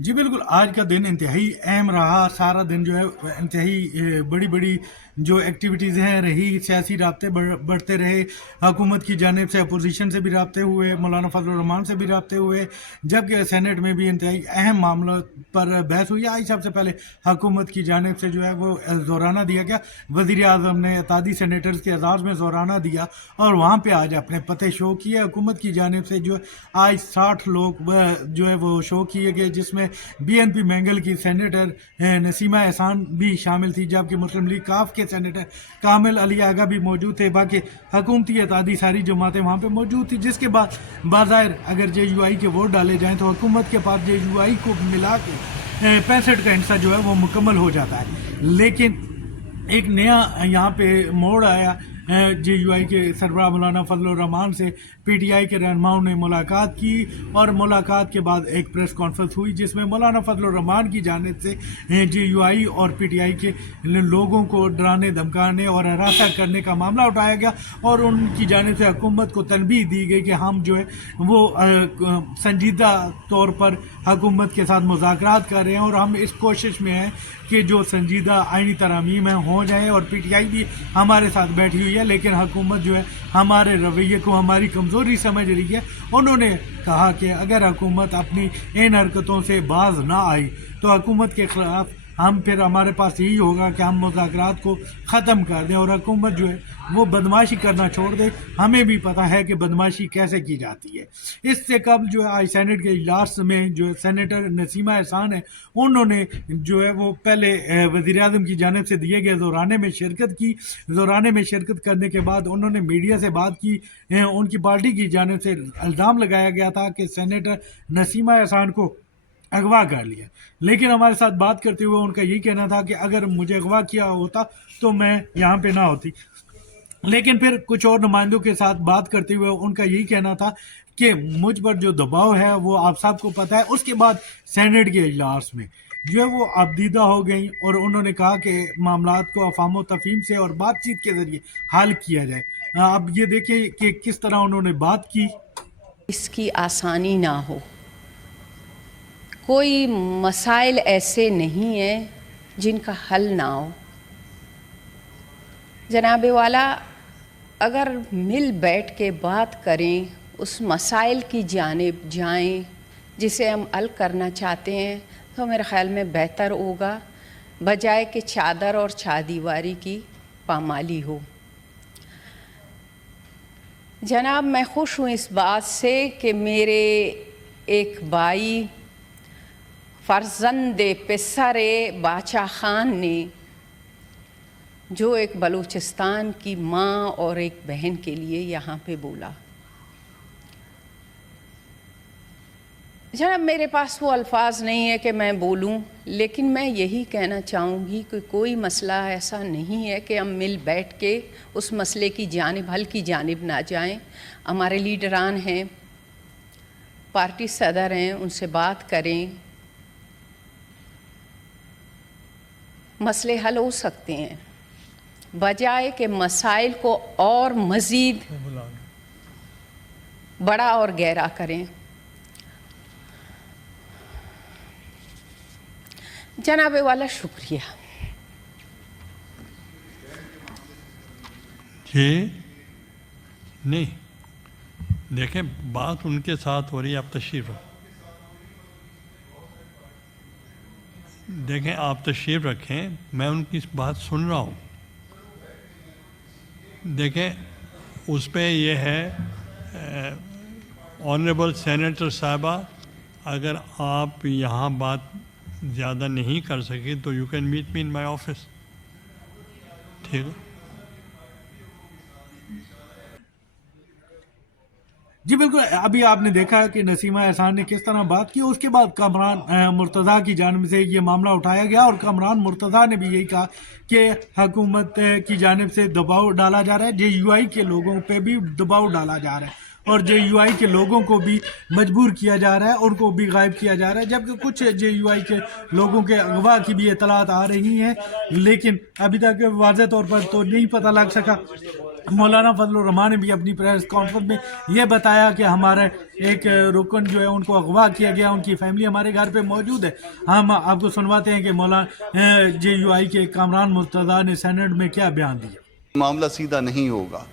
जी बिल्कुल, आज का दिन इंतहाई अहम रहा। सारा दिन जो है इंतहाई बड़ी बड़ी जो एक्टिविटीज़ हैं रही, सियासी राब्ते बढ़ते रहे। हुकूमत की जानिब से अपोजिशन से भी राब्ते हुए, मौलाना फजल रहमान से भी राब्ते हुए, जबकि सेनेट में भी इंतहाई अहम मामलों पर बहस हुई। आज सबसे पहले हुकूमत की जानिब से जो है वो ज़ोराना दिया गया। वज़ीर आज़म ने इत्तेहादी सेनेटर्स के एजाज़ में ज़ोराना दिया और वहाँ पर आज अपने पते शो किए। हुकूमत की जानिब से जो आज 60 लोग जो है वो शो किए गए, जिसमें BNP मैंगल की सेनेटर नसीमा एहसान भी शामिल थी, जबकि मुस्लिम लीग काफ के सेनेटर कामिल अली आगा भी मौजूद थे। बाकी हुकूमती इत्तेहादी सारी जमातें वहाँ पे मौजूद थी। जिसके बाद बाज़ाहिर अगर JUI के वोट डाले जाएँ तो हुकूमत के पास JUI को मिला के 65 का हिस्सा जो है वो मुकम्मल हो जाता है। लेकिन एक नया यहाँ पे मोड़ आया। JUI के सरबराह मौलाना फजल रहमान से PTI के रहनुमाओं ने मुलाकात की और मुलाकात के बाद एक प्रेस कॉन्फ्रेंस हुई, जिसमें मौलाना फजल रहमान की जानिब से JUI और PTI के लोगों को डराने धमकाने और हरासा करने का मामला उठाया गया और उनकी जानिब से हुकूमत को तनबीह दी गई कि हम जो है वो संजीदा तौर पर हुकूमत के साथ मुज़ाकरात कर रहे हैं और हम इस कोशिश में हैं कि जो संजीदा आइनी तरामीम है हो जाए। और PTI भी हमारे साथ बैठी हुई है, लेकिन हुकूमत जो है हमारे रवैये को हमारी कमज़ोरी समझ रही है। उन्होंने कहा कि अगर हुकूमत अपनी इन हरकतों से बाज ना आई तो हुकूमत के ख़िलाफ़ हम फिर हमारे पास यही होगा कि हम मुज़ाकरात को ख़त्म कर दें और हुकूमत जो है वो बदमाशी करना छोड़ दे। हमें भी पता है कि बदमाशी कैसे की जाती है। इससे कबल जो है आज सेनेट के इजलास में जो सेनेटर नसीमा एहसान है, उन्होंने जो है वो पहले वज़ीर आज़म की जानिब से दिए गए ज़ोराने में शिरकत की। ज़ोराने में शिरकत करने के बाद उन्होंने मीडिया से बात की। उनकी पार्टी की जानिब से इल्ज़ाम लगाया गया था कि सेनेटर नसीमा एहसान को अगवा कर लिया, लेकिन हमारे साथ बात करते हुए उनका यही कहना था कि अगर मुझे अगवा किया होता तो मैं यहाँ पे ना होती। लेकिन फिर कुछ और नुमाइंदों के साथ बात करते हुए उनका यही कहना था कि मुझ पर जो दबाव है वो आप सबको पता है। उसके बाद सेनेट के इजलास में जो है वो आबदीदा हो गई और उन्होंने कहा कि मामलात को अफाम तफहीम से और बातचीत के ज़रिए हल किया जाए। अब ये देखें कि किस तरह उन्होंने बात की। इसकी आसानी ना हो, कोई मसाइल ऐसे नहीं हैं जिनका हल ना हो। जनाब वाला, अगर मिल बैठ के बात करें, उस मसाइल की जानिब जाएं जिसे हम हल करना चाहते हैं, तो मेरे ख़्याल में बेहतर होगा, बजाय कि चादर और चादीवारी की पामाली हो। जनाब, मैं खुश हूँ इस बात से कि मेरे एक भाई फ़र्जंद पेसरे बादशाह ख़ान ने, जो एक बलूचिस्तान की माँ और एक बहन के लिए यहाँ पे बोला। जनाब, मेरे पास वो अल्फाज नहीं है कि मैं बोलूं, लेकिन मैं यही कहना चाहूँगी कि कोई मसला ऐसा नहीं है कि हम मिल बैठ के उस मसले की जानिब, हल की जानिब ना जाएं। हमारे लीडरान हैं, पार्टी सदर हैं, उनसे बात करें, मसले हल हो सकते हैं, बजाय कि मसाइल को और मज़ीद बड़ा और गहरा करें। जनाब वाला, शुक्रिया। जी नहीं, देखें, बात उनके साथ हो रही है, आप तशरीफ़ देखें, आप तशरीफ़ रखें, मैं उनकी बात सुन रहा हूँ। देखें, उस पर यह है, ऑनरेबल सेनेटर साहबा, अगर आप यहाँ बात ज़्यादा नहीं कर सके तो you can meet me in my office, ठीक है? जी बिल्कुल, अभी आपने देखा कि नसीमा एहसान ने किस तरह बात की। उसके बाद कामरान मुर्तज़ा की जानिब से ये मामला उठाया गया और कामरान मुर्तज़ा ने भी यही कहा कि हुकूमत की जानिब से दबाव डाला जा रहा है, JUI के लोगों पे भी दबाव डाला जा रहा है और JUI के लोगों को भी मजबूर किया जा रहा है, उनको भी गायब किया जा रहा है। जबकि कुछ JUI के लोगों के अगवा की भी इतलात आ रही हैं, लेकिन अभी तक वाज़ेह तौर पर तो नहीं पता लग सका مولانا فضل الرحمان نے بھی اپنی پریس کانفرنس میں یہ بتایا کہ ہمارا ایک رکن جو ہے ان کو اغوا کیا گیا، ان کی فیملی ہمارے گھر پہ موجود ہے. ہم آپ کو سنواتے ہیں کہ مولانا JUI کے کامران مرتضیٰ نے سینٹ میں کیا بیان دیا. معاملہ سیدھا نہیں ہوگا.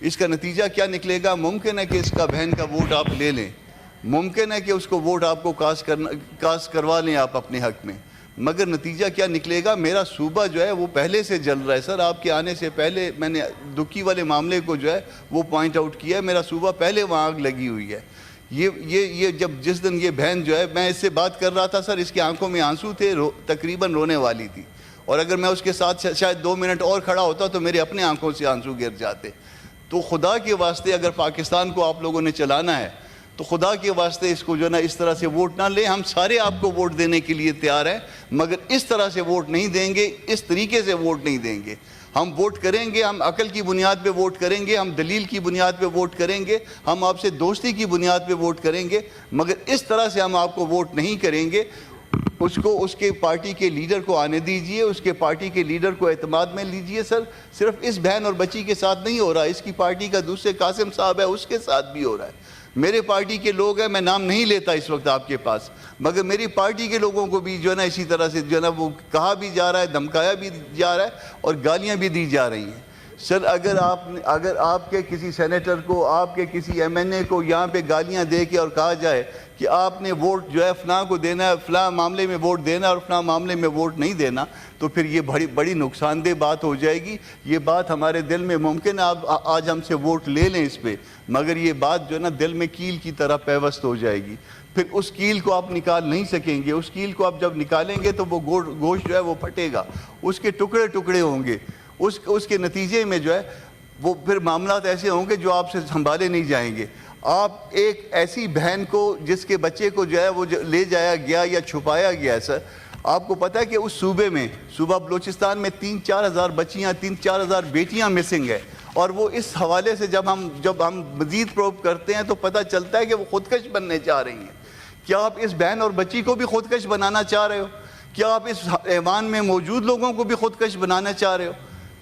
اس کا نتیجہ کیا نکلے گا؟ ممکن ہے کہ اس کا بہن کا ووٹ آپ لے لیں، ممکن ہے کہ اس کو ووٹ آپ کو کاسٹ کروا لیں آپ اپنے حق میں، مگر نتیجہ کیا نکلے گا؟ میرا صوبہ جو ہے وہ پہلے سے جل رہا ہے. سر آپ کے آنے سے پہلے میں نے دکھی والے معاملے کو جو ہے وہ پوائنٹ آؤٹ کیا ہے. میرا صوبہ پہلے وہاں آگ لگی ہوئی ہے. یہ جس دن یہ بہن جو ہے، میں اس سے بات کر رہا تھا سر، اس کی آنکھوں میں آنسو تھے، تقریباً رونے والی تھی، اور اگر میں اس کے ساتھ شاید 2 منٹ اور کھڑا ہوتا تو میرے اپنے آنکھوں سے آنسو گر جاتے. تو خدا کے واسطے اگر پاکستان کو آپ لوگوں نے چلانا ہے تو خدا کے واسطے اس کو جو ہے نا اس طرح سے ووٹ نہ لیں. ہم سارے آپ کو ووٹ دینے کے لیے تیار ہیں، مگر اس طرح سے ووٹ نہیں دیں گے، اس طریقے سے ووٹ نہیں دیں گے. ہم ووٹ کریں گے، ہم عقل کی بنیاد پہ ووٹ کریں گے، ہم دلیل کی بنیاد پہ ووٹ کریں گے، ہم آپ سے دوستی کی بنیاد پہ ووٹ کریں گے، مگر اس طرح سے ہم آپ کو ووٹ نہیں کریں گے. اس کے پارٹی کے لیڈر کو آنے دیجئے، اس کے پارٹی کے لیڈر کو اعتماد میں لیجئے. سر صرف اس بہن اور بچی کے ساتھ نہیں ہو رہا، اس کی پارٹی کا دوسرے قاسم صاحب ہے، اس کے ساتھ بھی ہو رہا ہے. میرے پارٹی کے لوگ ہیں، میں نام نہیں لیتا اس وقت آپ کے پاس، مگر میری پارٹی کے لوگوں کو بھی جو ہے نا اسی طرح سے جو ہے نا وہ کہا بھی جا رہا ہے، دھمکایا بھی جا رہا ہے اور گالیاں بھی دی جا رہی ہیں. سر اگر آپ کے کسی سینیٹر کو، آپ کے کسی MNA کو یہاں پہ گالیاں دے کے اور کہا جائے کہ آپ نے ووٹ جو ہے فلاں کو دینا ہے، فلاں معاملے میں ووٹ دینا اور فلاں معاملے میں ووٹ نہیں دینا، تو پھر یہ بڑی نقصان دہ بات ہو جائے گی. یہ بات ہمارے دل میں ممکن ہے آپ آج ہم سے ووٹ لے لیں اس پہ، مگر یہ بات جو ہے نا دل میں کیل کی طرح پیوست ہو جائے گی. پھر اس کیل کو آپ نکال نہیں سکیں گے. اس کیل کو آپ جب نکالیں گے تو وہ گوشت جو ہے وہ پھٹے گا، اس کے ٹکڑے ٹکڑے ہوں گے. اس کے نتیجے میں جو ہے وہ پھر معاملات ایسے ہوں گے جو آپ سے سنبھالے نہیں جائیں گے. آپ ایک ایسی بہن کو جس کے بچے کو جو ہے وہ لے جایا گیا یا چھپایا گیا ہے، سر آپ کو پتہ ہے کہ اس صوبے میں، صوبہ بلوچستان میں 3-4 ہزار بچیاں، 3-4 ہزار بیٹیاں مسنگ ہیں. اور وہ اس حوالے سے جب ہم مزید پروب کرتے ہیں تو پتہ چلتا ہے کہ وہ خودکش بننے چاہ رہی ہیں. کیا آپ اس بہن اور بچی کو بھی خودکش بنانا چاہ رہے ہو؟ کیا آپ اس ایوان میں موجود لوگوں کو بھی خودکش بنانا چاہ رہے ہو؟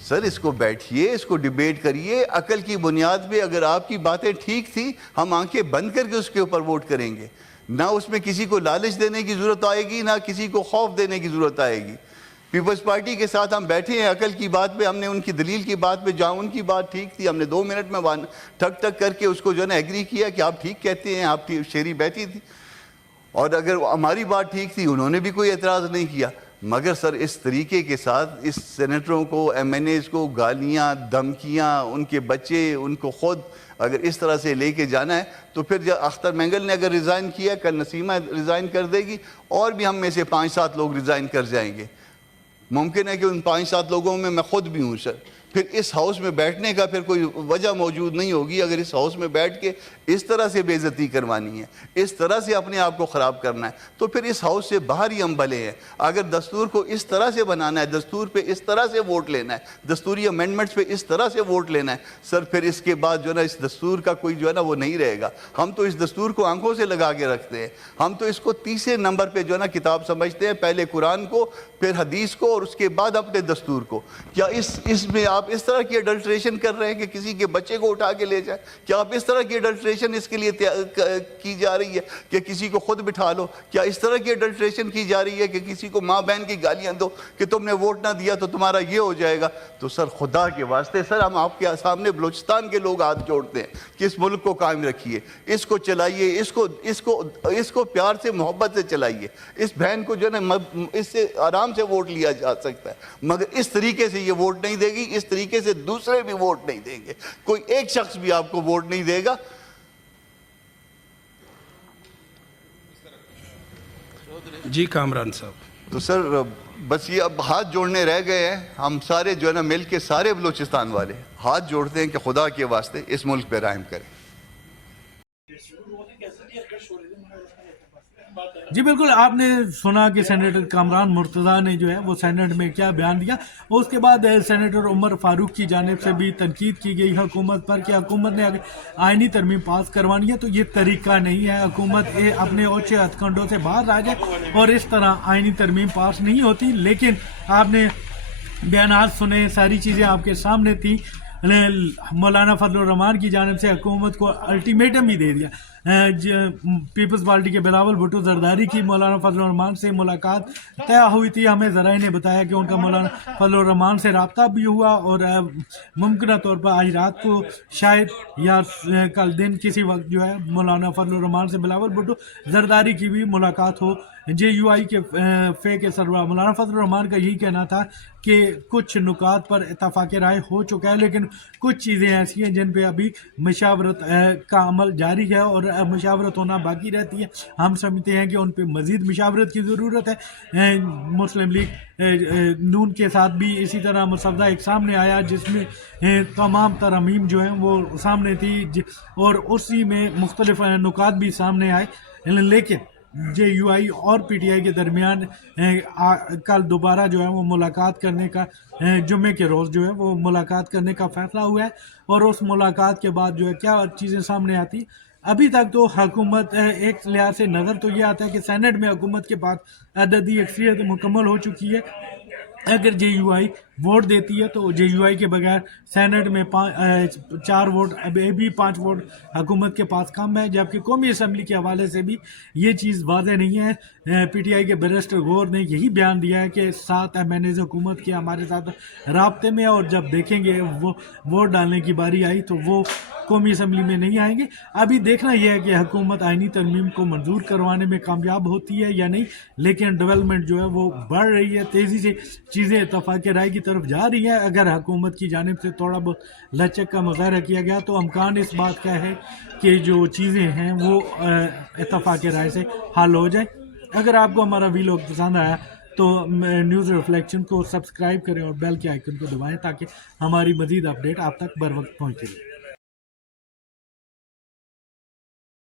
سر اس کو بیٹھیے، اس کو ڈیبیٹ کریے عقل کی بنیاد پہ. اگر آپ کی باتیں ٹھیک تھی ہم آنکھیں بند کر کے اس کے اوپر ووٹ کریں گے. نہ اس میں کسی کو لالچ دینے کی ضرورت آئے گی، نہ کسی کو خوف دینے کی ضرورت آئے گی. پیپلز پارٹی کے ساتھ ہم بیٹھے ہیں عقل کی بات پہ. ہم نے ان کی دلیل کی بات پہ، جہاں ان کی بات ٹھیک تھی ہم نے 2 منٹ میں ٹھک ٹھک کر کے اس کو جو ہے نا ایگری کیا کہ آپ ٹھیک کہتے ہیں، آپ شیری بیٹھی تھی. اور اگر ہماری بات ٹھیک تھی انہوں نے بھی کوئی اعتراض نہیں کیا. مگر سر اس طریقے کے ساتھ اس سینیٹروں کو، MNAs کو گالیاں، دھمکیاں، ان کے بچے، ان کو خود اگر اس طرح سے لے کے جانا ہے تو پھر جب اختر مینگل نے اگر ریزائن کیا، کل نسیمہ ریزائن کر دے گی، اور بھی ہم میں سے 5-7 لوگ ریزائن کر جائیں گے. ممکن ہے کہ ان 5-7 لوگوں میں خود بھی ہوں. سر پھر اس ہاؤس میں بیٹھنے کا پھر کوئی وجہ موجود نہیں ہوگی. اگر اس ہاؤس میں بیٹھ کے اس طرح سے بے عزتی کروانی ہے، اس طرح سے اپنے آپ کو خراب کرنا ہے، تو پھر اس ہاؤس سے باہر ہی ہم بھلے ہیں. اگر دستور کو اس طرح سے بنانا ہے، دستور پہ اس طرح سے ووٹ لینا ہے، دستوری امینڈمنٹس پہ اس طرح سے ووٹ لینا ہے، سر پھر اس کے بعد جو ہے نا اس دستور کا کوئی جو ہے نا وہ نہیں رہے گا. ہم تو اس دستور کو آنکھوں سے لگا کے رکھتے ہیں. ہم تو اس کو 30 نمبر پہ جو ہے نا کتاب سمجھتے ہیں، پہلے قرآن کو، پھر حدیث کو، اور اس کے بعد اپنے دستور کو. کیا اس میں آپ اس طرح کی اڈلٹریشن کر رہے ہیں کہ کسی کے بچے کو اٹھا کے لے جائیں؟ کیا آپ اس طرح کی اڈلٹریشن اس کے لیے کی جا رہی ہے کہ کسی کو خود بٹھا لو؟ کیا اس طرح کی اڈلٹریشن کی جا رہی ہے کہ کسی کو ماں بہن کی گالیاں دو کہ تم نے ووٹ نہ دیا تو تمہارا یہ ہو جائے گا؟ تو سر خدا کے واسطے سر ہم آپ کے سامنے بلوچستان کے لوگ ہاتھ جوڑتے ہیں کہ اس ملک کو قائم رکھیے، اس کو چلائیے، اس کو پیار سے، محبت سے چلائیے. اس بہن کو جو ہے نا اس سے آرام سے ووٹ لیا جا سکتا ہے، مگر اس طریقے سے یہ ووٹ نہیں دے گی، اس طریقے سے دوسرے بھی ووٹ نہیں دیں گے. کوئی ایک شخص بھی آپ کو ووٹ نہیں دے گا. جی کامران صاحب. تو سر بس یہ اب ہاتھ جوڑنے رہ گئے ہیں. ہم سارے جو ہے نا مل کے سارے بلوچستان والے ہاتھ جوڑتے ہیں کہ خدا کے واسطے اس ملک پہ رحم کریں. جی بالکل، آپ نے سنا کہ سینیٹر کامران مرتضیٰ نے جو ہے وہ سینٹ میں کیا بیان دیا. اس کے بعد سینیٹر عمر فاروق کی جانب سے بھی تنقید کی گئی حکومت پر کہ حکومت نے اگر آئینی ترمیم پاس کروانی ہے تو یہ طریقہ نہیں ہے. حکومت اپنے اوچھے ہتھ کنڈوں سے باہر آ جائے اور اس طرح آئینی ترمیم پاس نہیں ہوتی. لیکن آپ نے بیانات سنے، ساری چیزیں آپ کے سامنے تھیں. मौलाना फजल रहमान की जानिब से हुकूमत को अल्टीमेटम ही दे दिया। पीपल्स पार्टी के बिलावल भुट्टो जरदारी की मौलाना फजल रहमान से मुलाकात तय हुई थी। हमें ज़राए ने बताया कि उनका मौलाना फजल रहमान से रब्ता भी हुआ और मुमकिन तौर पर आज रात को शायद या कल दिन किसी वक्त जो है मौलाना फजल रहमान से बिलावल भुट्टो जरदारी की भी मुलाकात हो। JUI के फे के सरबराह मौलाना फजल रहमान का यही कहना था कि कुछ नुकात पर इत्तफाक राय हो चुका है, लेकिन कुछ चीज़ें ऐसी हैं जिन पे अभी मशावरत का अमल जारी है और मशावरत होना बाकी रहती है। हम समझते हैं कि उन पे मज़ीद मशावरत की ज़रूरत है। मुस्लिम लीग नून के साथ भी इसी तरह मसवदा एक सामने आया जिसमें तमाम तरमीम जो हैं वो सामने थी और उसी में मुख्तलिफ नुकात भी सामने आए, लेकिन JUI और PTI के दरमियान कल दोबारा जो है वो मुलाकात करने का जुम्मे के रोज़ जो है वो मुलाकात करने का फ़ैसला हुआ है। और उस मुलाकात के बाद जो है क्या चीज़ें सामने आती, अभी तक तो हुकूमत एक लिहाज से नज़र तो ये आता है कि सेनेट में हुकूमत के पास अददी अक्सरियत मुकम्मल हो चुकी है। अगर JUI वोट देती है तो JUI के बगैर सेनेट में 4 वोट, अभी भी 5 वोट हुकूमत के पास कम है, जबकि कौमी असम्बली के हवाले से भी ये चीज़ वाज़ेह नहीं है। PTI के बैरिस्टर गौर ने यही बयान दिया है कि 7 MNAs हुकूमत के हमारे साथ राब्ते में, और जब देखेंगे वो वोट डालने की बारी आई तो वो कौमी असम्बली में नहीं आएंगे। अभी देखना यह है कि हुकूमत आइनी तरमीम को मंजूर करवाने में कामयाब होती है या नहीं, लेकिन डेवलपमेंट जो है वो बढ़ रही है, तेज़ी से चीज़ें इत्तफाक़ राय की तरफ जा रही है। अगर हुकूमत की जानिब से थोड़ा बहुत लचक का मुज़ाहरा किया गया तो अमकान इस बात का है कि जो चीज़ें हैं वो इत्तफाक़ राय से हल हो जाए। अगर आपको हमारा वीलॉग पसंद आया तो न्यूज़ रिफ्लेक्शन को सब्सक्राइब करें और बेल के आइकन को दबाएं ताकि हमारी मज़ीद अपडेट आप तक बर वक्त पहुँचती रहे।